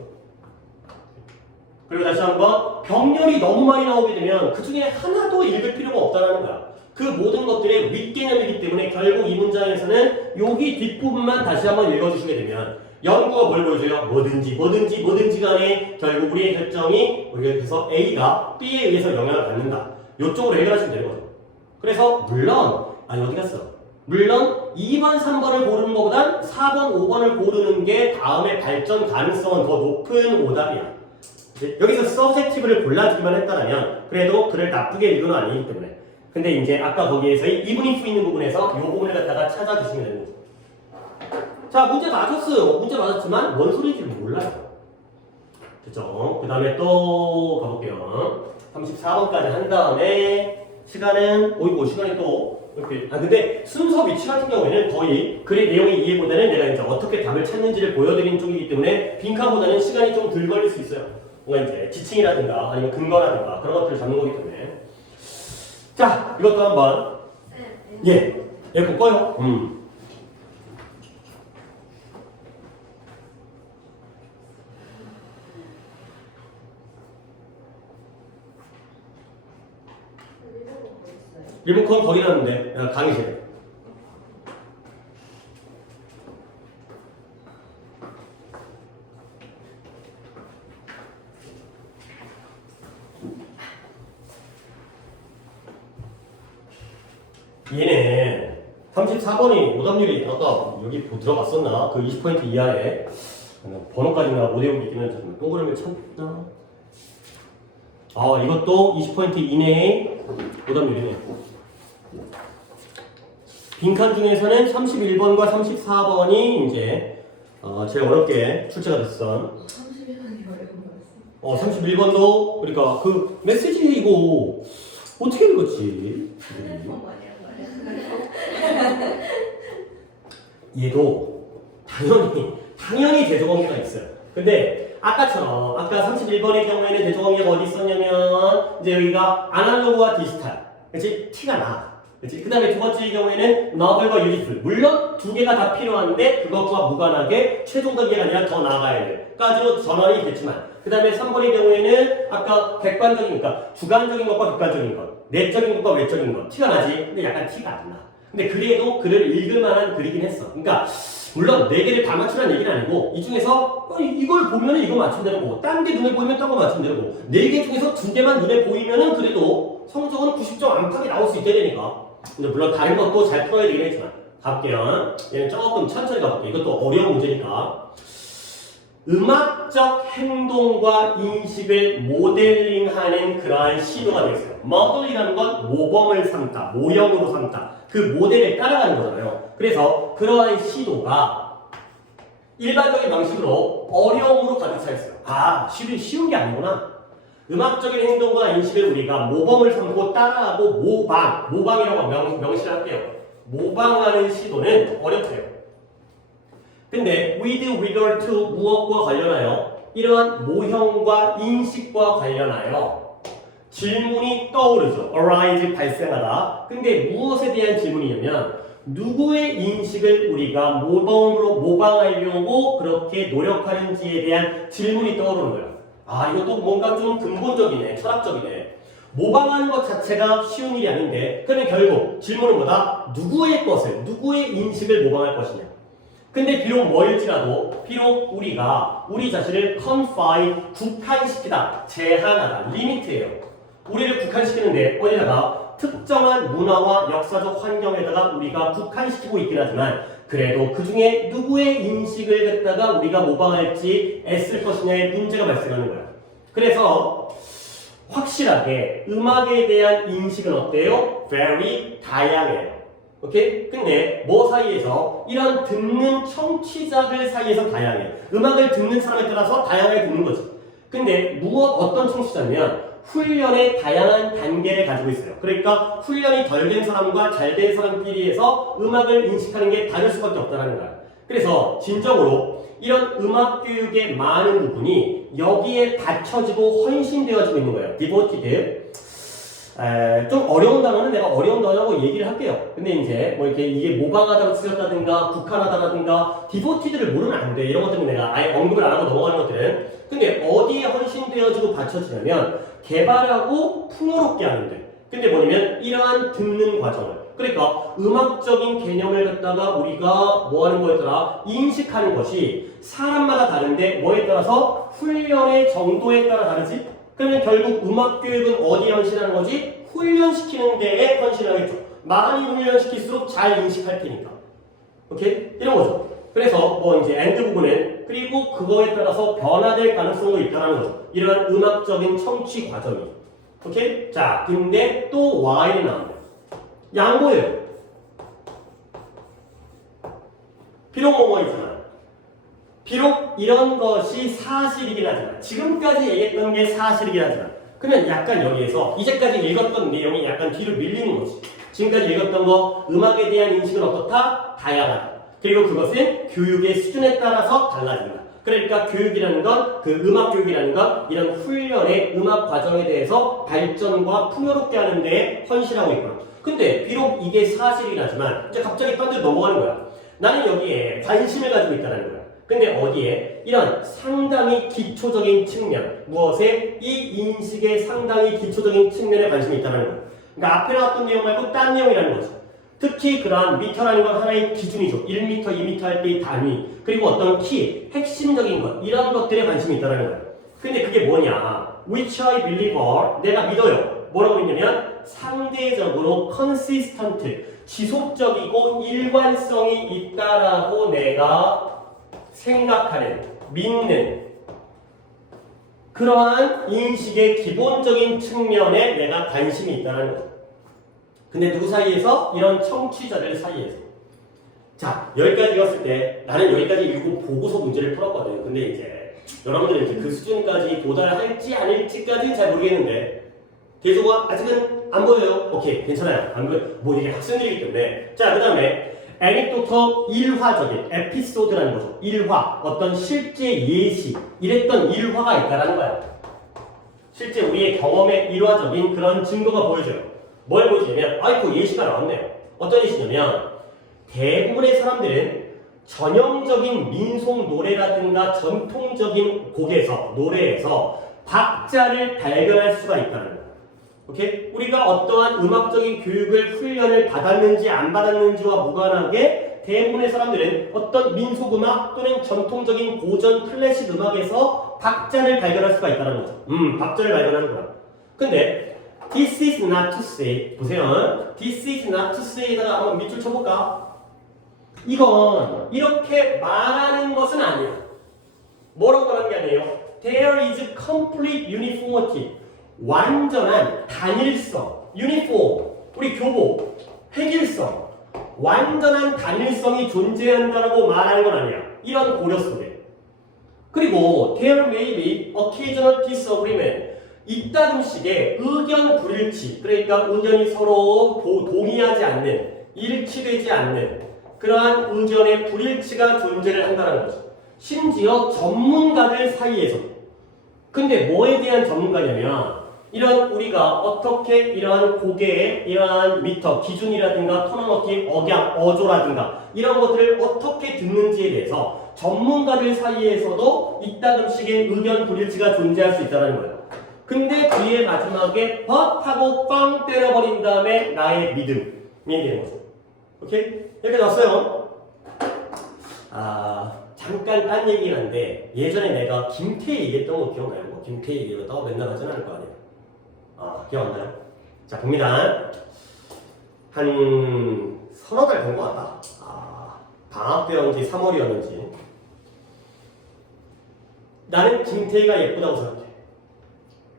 그리고 다시 한번 병렬이 너무 많이 나오게 되면 그 중에 하나도 읽을 필요가 없다는 거야. 그 모든 것들의 윗개념이기 때문에 결국 이 문장에서는 여기 뒷부분만 다시 한번 읽어주시게 되면 연구가 뭘 보여줘요? 뭐든지 간에 결국 우리의 결정이 우리가 그래서 A가 B에 의해서 영향을 받는다. 이쪽으로 해결하시면 되는 거죠. 그래서 물론 어디 갔어? 물론 2번, 3번을 고르는 것보단 4번, 5번을 고르는 게 다음에 발전 가능성은 더 높은 오답이야. 여기서 subjective를 골라주기만 했다면 그래도 글을 나쁘게 읽은 건 아니기 때문에. 근데 이제 아까 거기에서의 even if 있는 부분에서 이 부분을 갖다가 찾아주시면 되는 거죠. 자, 문제 맞았어요. 문제 맞았지만 뭔 소리인지 몰라요. 됐죠? 그 다음에 또 가볼게요. 34번까지 한 다음에 시간은 시간이 또 이렇게. 근데 순서 위치 같은 경우에는 거의 글의 내용의 이해보다는 내가 이제 어떻게 답을 찾는지를 보여드리는 쪽이기 때문에 빈칸보다는 시간이 좀 덜 걸릴 수 있어요. 뭔가 이제 지칭이라든가 아니면 근거라든가 그런 것들을 잡는 거기 때문에. 자, 이것도 한번. 예. 에어컨 꺼요. 리모컨 거기 놨는데 강의실에. 얘는 34번이 오답률이 아까 여기 들어갔었나? 그 20% 이하에 번호까지 내가 못 외우고 있긴 한데 동그라미 찾나? 아 이것도 20% 이내의 오답률이네. 빈칸 중에서는 31번과 34번이 이제 제일 어렵게 출제가 됐어. 31번이 어려운 거였어. 31번도 그러니까 그 메시지 이거 어떻게 읽었지? 핸드폰 많이 한 거야. 얘도 당연히 대조광기가 있어요. 근데 아까처럼 아까 31번의 경우에는 대조광기가 어디 있었냐면 이제 여기가 아날로그와 디지털, 그렇지? 티가 나. 그렇지? 그 다음에 두 번째 경우에는 novel과 useful. 물론 두 개가 다 필요한데 그것과 무관하게 최종 단계가 아니라 더 나아가야 돼. 까지로 전환이 됐지만 그 다음에 3번의 경우에는 아까 객관적인, 그러니까 주관적인 것과 객관적인 것, 내적인 것과 외적인 것 티가 나지? 근데 약간 티가 안 나. 근데 그래도 글을 읽을 만한 글이긴 했어. 그러니까 물론 4개를 다 맞추라는 얘기는 아니고 이 중에서 이걸 보면은 이거 맞추면 되는 거고 딴 게 눈에 보이면 딴 거 맞추면 되는 거고 4개 중에서 2개만 눈에 보이면은 그래도 성적은 90점 안팎이 나올 수 있게 되니까. 근데 물론 다른 것도 잘 풀어야 되긴 했지만 가볼게요. 얘는 조금 천천히 가볼게요. 이것도 어려운 문제니까. 음악적 행동과 인식을 모델링하는 그러한 시도가 되겠어요. 모델이라는 건 모범을 삼다, 모형으로 삼다. 그 모델에 따라가는 거잖아요. 그래서 그러한 시도가 일반적인 방식으로 어려움으로 가득 차 있어요. 쉬운 게 아니구나. 음악적인 행동과 인식을 우리가 모범을 삼고 따라하고 모방이라고 명시를 할게요. 모방하는 시도는 어렵대요. 근데 with regard to 무엇과 관련하여 이러한 모형과 인식과 관련하여 질문이 떠오르죠. arise, 발생하다. 근데 무엇에 대한 질문이냐면 누구의 인식을 우리가 모방하려고 그렇게 노력하는지에 대한 질문이 떠오르는 거예요. 이것도 뭔가 좀 근본적이네, 철학적이네. 모방하는 것 자체가 쉬운 일이 아닌데 그러면 결국 질문은 뭐다? 누구의 것을, 누구의 인식을 모방할 것이냐. 근데 비록 뭐일지라도 비록 우리가 우리 자신을 confine, 국한시키다, 제한하다, 리미트예요. 우리를 국한시키는데 어디다가 특정한 문화와 역사적 환경에다가 우리가 국한시키고 있긴 하지만 그래도 그 중에 누구의 인식을 갖다가 우리가 모방할지 애쓸 것이냐의 문제가 발생하는 거예요. 그래서 확실하게 음악에 대한 인식은 어때요? very 다양해요. 오케이? 근데 뭐 사이에서? 이런 듣는 청취자들 사이에서 다양해. 음악을 듣는 사람에 따라서 다양하게 듣는 거지. 근데 어떤 청취자냐면 훈련의 다양한 단계를 가지고 있어요. 그러니까 훈련이 덜 된 사람과 잘 된 사람끼리에서 음악을 인식하는 게 다를 수밖에 없다는 거야. 그래서 진정으로 이런 음악 교육의 많은 부분이 여기에 받쳐지고 헌신되어지고 있는 거예요. devoted. 좀 어려운 단어는 내가 어려운 단어라고 얘기를 할게요. 근데 이제 뭐 이렇게 이게 모방하다고 쓰였다든가 국한하다라든가 디보티드를 모르면 안 돼. 이런 것들은 내가 아예 언급을 안 하고 넘어가는 것들은. 근데 어디에 헌신되어지고 받쳐지냐면 개발하고 풍요롭게 하는데. 근데 뭐냐면 이러한 듣는 과정을. 그러니까 음악적인 개념을 갖다가 우리가 뭐 하는 거에 따라 인식하는 것이 사람마다 다른데 뭐에 따라서 훈련의 정도에 따라 다르지? 그러면 결국 음악 교육은 어디에 헌신하는 거지? 훈련시키는 데에 헌신하겠죠. 많이 훈련시킬수록 잘 인식할 테니까. 오케이? 이런 거죠. 그래서 뭐 이제 엔드 부분은 그리고 그거에 따라서 변화될 가능성도 있다는 거죠. 이러한 음악적인 청취 과정이. 오케이? 자, 근데 또 Y는 나옵니다. 양보예요. 비록 뭐뭐이지만 비록 이런 것이 사실이긴 하지만 지금까지 얘기했던 게 사실이긴 하지만 그러면 약간 여기에서 이제까지 읽었던 내용이 약간 뒤로 밀리는 거지. 지금까지 읽었던 거 음악에 대한 인식은 어떻다? 다양하다. 그리고 그것은 교육의 수준에 따라서 달라진다. 그러니까 교육이라는 건 그 음악 교육이라는 건 이런 훈련의 음악 과정에 대해서 발전과 풍요롭게 하는 데에 헌신하고 있구나. 근데 비록 이게 사실이긴 하지만 이제 갑자기 딴 데로 넘어가는 거야. 나는 여기에 관심을 가지고 있다는 거야. 근데 어디에? 이런 상당히 기초적인 측면, 무엇에? 이 인식의 상당히 기초적인 측면에 관심이 있다는 거예요. 그러니까 앞에 나왔던 내용 말고 딴 내용이라는 거죠. 특히 그러한 미터라는 건 하나의 기준이죠. 1m, 2m 할 때의 단위, 그리고 어떤 키, 핵심적인 것, 이런 것들에 관심이 있다는 거예요. 근데 그게 뭐냐? Which I believe are, 내가 믿어요. 뭐라고 믿냐면 상대적으로 consistent, 지속적이고 일관성이 있다라고 내가 생각하는, 믿는 그러한 인식의 기본적인 측면에 내가 관심이 있다는 거죠. 근데 누구 사이에서? 이런 청취자들 사이에서. 자, 여기까지 읽었을 때 나는 여기까지 읽고 보고서 문제를 풀었거든요. 근데 이제 여러분들은 이제 그 수준까지 도달할지 아닐지까지는 잘 모르겠는데 계속은 아직은 안 보여요. 오케이, 괜찮아요. 안 보여. 뭐 이게 학생들이기 때문에. 자, 그 다음에 애니토터 일화적인 에피소드라는 거죠. 일화, 어떤 실제 예시, 이랬던 일화가 있다라는 거야. 실제 우리의 경험의 일화적인 그런 증거가 보여져요. 뭘 보여주냐면, 아이고 예시가 나왔네요. 어떤 예시냐면 대부분의 사람들은 전형적인 민속 노래라든가 전통적인 곡에서, 노래에서 박자를 발견할 수가 있다는 거예요. 오케이? 우리가 어떠한 음악적인 교육을, 훈련을 받았는지 안 받았는지와 무관하게 대부분의 사람들은 어떤 민속음악 또는 전통적인 고전 클래식 음악에서 박자를 발견할 수가 있다는 거죠. 박자를 발견하는 거야. 근데 This is not to say, 보세요. This is not to say에다가 한번 밑줄 쳐볼까? 이건 이렇게 말하는 것은 아니야. 뭐라고 말하는 게 아니에요? There is complete uniformity. 완전한 단일성, uniform, 우리 교복, 획일성, 완전한 단일성이 존재한다라고 말하는 건 아니야. 이런 고려 속에. 그리고 there may be occasional disagreement. 이따금씩의 의견 불일치, 그러니까 의견이 서로 동의하지 않는, 일치되지 않는 그러한 의견의 불일치가 존재를 한다는 거죠. 심지어 전문가들 사이에서. 근데 뭐에 대한 전문가냐면 이런 우리가 어떻게 이러한 고개의 이러한 미터, 기준이라든가 토너너티, 억양, 어조라든가 이런 것들을 어떻게 듣는지에 대해서 전문가들 사이에서도 이따금씩의 의견 불일치가 존재할 수 있다는 거예요. 근데 뒤에 마지막에 but 하고 빵 때려버린 다음에 나의 믿음이 되는 거죠. 오케이? 이렇게 나왔어요. 잠깐 딴 얘기긴 한데 예전에 내가 김태희 얘기했던 거 기억나요? 뭐 김태희 얘기했다고 맨날 하진 않을 거 아니에요. 기억 안 나요? 자, 봅니다. 한 서너 달 된 것 같다. 방학 때였는지 3월이었는지. 나는 김태희가 예쁘다고 생각해.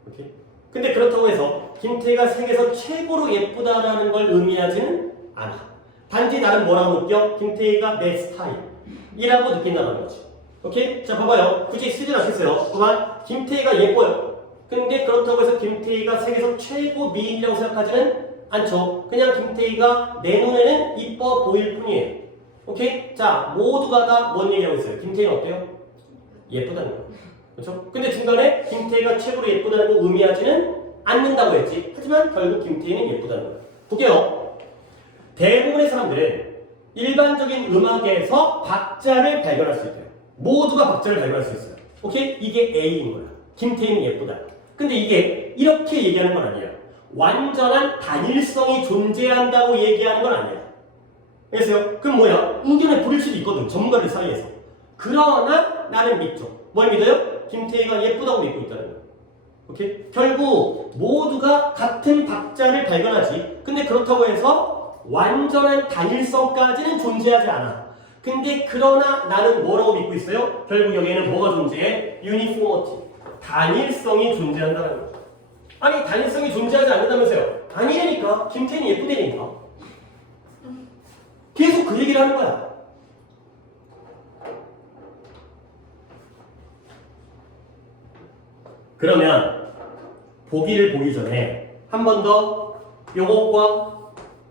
오케이? 근데 그렇다고 해서 김태희가 세계에서 최고로 예쁘다라는 걸 의미하지는 않아. 단지 나는 뭐라고 느껴? 김태희가 내 스타일이라고 느낀다는 거지. 오케이? 자, 봐봐요. 굳이 쓰진 않겠어요. 그만 김태희가 예뻐요. 근데 그렇다고 해서 김태희가 세계에서 최고 미인이라고 생각하지는 않죠. 그냥 김태희가 내 눈에는 이뻐 보일 뿐이에요. 오케이? 자, 모두가 다 뭔 얘기하고 있어요? 김태희는 어때요? 예쁘다는 거. 그렇죠? 근데 중간에 김태희가 최고로 예쁘다는 거 의미하지는 않는다고 했지. 하지만 결국 김태희는 예쁘다는 거예요. 볼게요. 대부분의 사람들은 일반적인 음악에서 박자를 발견할 수 있대요. 모두가 박자를 발견할 수 있어요. 오케이? 이게 A인 거야. 김태희는 예쁘다. 근데 이게 이렇게 얘기하는 건 아니에요. 완전한 단일성이 존재한다고 얘기하는 건 아니에요. 알겠어요? 그럼 뭐야? 의견의 불일치도 있거든. 전문가들 사이에서. 그러나 나는 믿죠. 뭘 믿어요? 김태희가 예쁘다고 믿고 있다는 거예요. 오케이? 결국 모두가 같은 박자를 발견하지. 근데 그렇다고 해서 완전한 단일성까지는 존재하지 않아. 근데 그러나 나는 뭐라고 믿고 있어요? 결국 여기에는 뭐가 존재해? 유니포머티. 단일성이 존재한다는 거죠. 아니 단일성이 존재하지 않는다면서요? 아니라니까. 김태희는 예쁘다니까. 계속 그 얘기를 하는 거야. 그러면 보기를 보기 전에 한 번 더 요것과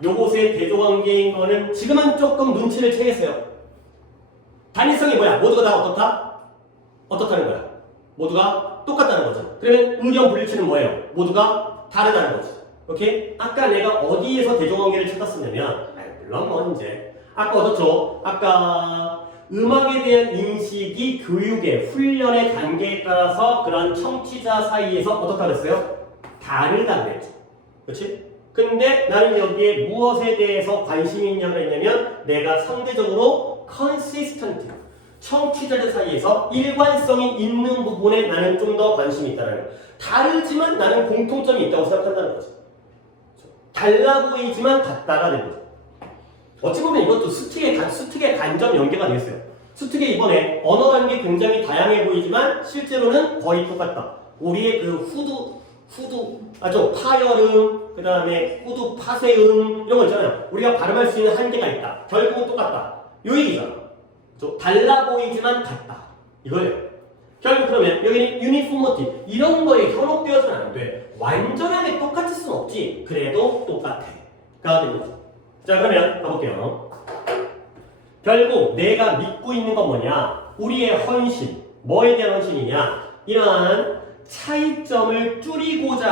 요것의 대조관계인 거는 지금은 조금 눈치를 채겠어요. 단일성이 뭐야? 모두가 다 어떻다? 어떻다는 거야? 모두가 똑같다는 거죠. 그러면 의견 불일치는 뭐예요? 모두가 다르다는 거죠. 오케이? 아까 내가 어디에서 대조관계를 찾았었냐면 물론 뭐 이제 아까 어떻죠? 아까 음악에 대한 인식이 교육의 훈련의 단계에 따라서 그런 청취자 사이에서 어떻다 그랬어요? 다르다 그랬죠. 그렇지? 근데 나는 여기에 무엇에 대해서 관심이 있냐고 했냐면 내가 상대적으로 consistent, 청취자들 사이에서 일관성이 있는 부분에 나는 좀 더 관심이 있다는 거예요. 다르지만 나는 공통점이 있다고 생각한다는 거죠. 달라 보이지만 같다가 되는 거죠. 어찌 보면 이것도 수특의 간접 연계가 되어 있어요. 수특의 이번에 언어 단계 굉장히 다양해 보이지만 실제로는 거의 똑같다. 우리의 그 파열음, 그 다음에 후두 파쇄음 이런 거 있잖아요. 우리가 발음할 수 있는 한계가 있다. 결국은 똑같다. 요 얘기잖아. 달라 보이지만 같다. 이거예요. 결국 그러면 여기는 유니포머티 이런 거에 현혹되어서는 안 돼. 완전하게 똑같을 순 없지. 그래도 똑같아. 가 되는 거죠. 자 그러면 가볼게요. 결국 내가 믿고 있는 건 뭐냐? 우리의 헌신. 뭐에 대한 헌신이냐? 이러한 차이점을 줄이고자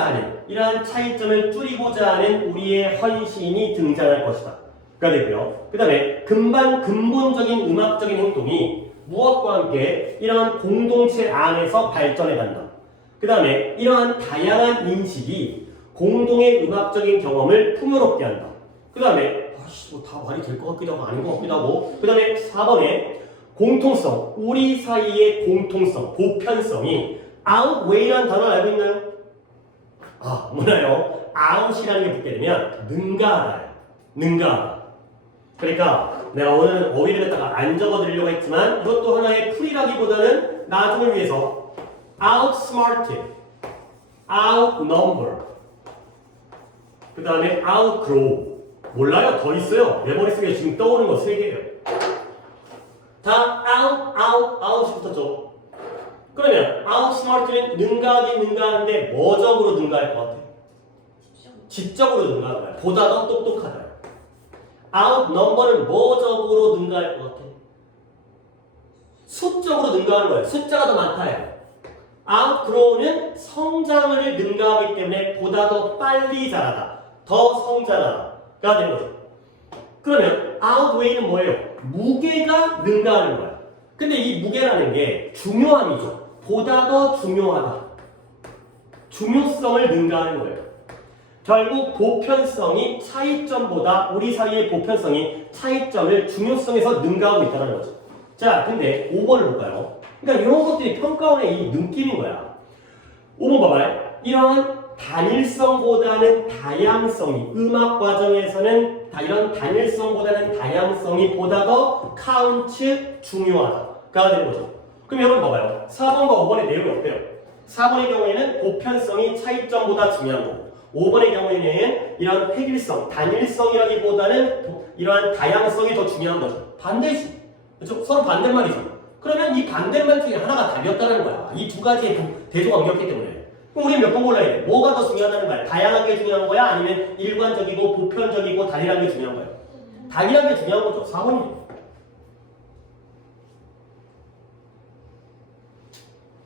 하는 우리의 헌신이 등장할 것이다. 가 되고요. 그 다음에 근본적인 음악적인 행동이 무엇과 함께 이러한 공동체 안에서 발전해 간다. 그 다음에 이러한 다양한 인식이 공동의 음악적인 경험을 풍요롭게 한다. 그 다음에 다 말이 될 것 같기도 하고 아닌 것 같기도 하고 그 다음에 4번에 공통성, 우리 사이의 공통성, 보편성이 outweigh라는 단어를 알고 있나요? 뭐나요? out이라는 게 붙게 되면 능가하다. 그러니까 내가 오늘 어휘를 갖다가 안 적어드리려고 했지만 이것도 하나의 풀이라기보다는 나중을 위해서 outsmarted, outnumber, 그 다음에 outgrow. 몰라요? 더 있어요. 내 머릿속에 지금 떠오르는 거 3개예요. 다 out이 붙었죠. 그러면 outsmart는 능가하는데 뭐적으로 능가할 것 같아? 지적으로 능가할 거야. 보다 더 똑똑하다. outnumber는 뭐적으로 능가할 것 같아? 수적으로 능가하는 거예요. 숫자가 더 많다요. outgrow는 성장을 능가하기 때문에 보다 더 빨리 자라다. 더 성장하다. 가 되는 거죠. 그러면 outweigh는 뭐예요? 무게가 능가하는 거야. 근데 이 무게라는 게 중요함이죠. 보다 더 중요하다. 중요성을 능가하는 거예요. 결국 보편성이 차이점보다 우리 사이의 보편성이 차이점을 중요성에서 능가하고 있다는 거죠. 자, 근데 5번을 볼까요? 그러니까 이런 것들이 평가원의 이 느낌인 거야. 5번 봐봐요. 이러한 단일성보다는 다양성이 음악 과정에서는 이런 단일성보다는 다양성이 보다 더 카운트 중요하다가 되는 거죠. 그럼 여러분 봐봐요. 4번과 5번의 내용이 어때요? 4번의 경우에는 보편성이 차이점보다 중요한 거고 5번의 경우에는 이런 획일성, 단일성이라기보다는 이러한 다양성이 더 중요한 거죠. 반대지. 그렇죠? 서로 반대말이죠. 그러면 이 반대말 중에 하나가 답이었다는 거야. 이 두 가지의 대조관계였기 때문에. 그럼 우리는 몇 번 골라야 돼? 뭐가 더 중요하다는 거야? 다양한 게 중요한 거야? 아니면 일관적이고 보편적이고 단일한 게 중요한 거야? 단일한 게 중요한 거죠. 4번이에요.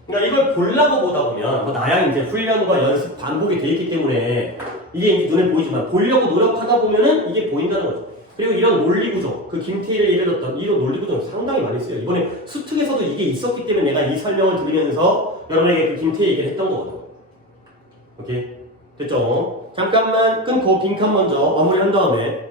그러니까 이걸 보려고 보다 보면 나야 이제 훈련과 연습 반복이 돼 있기 때문에 이게 이제 눈에 보이지만 보려고 노력하다 보면은 이게 보인다는 거죠. 그리고 이런 논리 구조, 그 김태희를 예를 들었던 이런 논리 구조는 상당히 많이 써요. 이번에 수특에서도 이게 있었기 때문에 내가 이 설명을 드리면서 여러분에게 그 김태희 얘기를 했던 거거든. 오케이? 됐죠? 잠깐만 끊고 빈칸 먼저 마무리한 다음에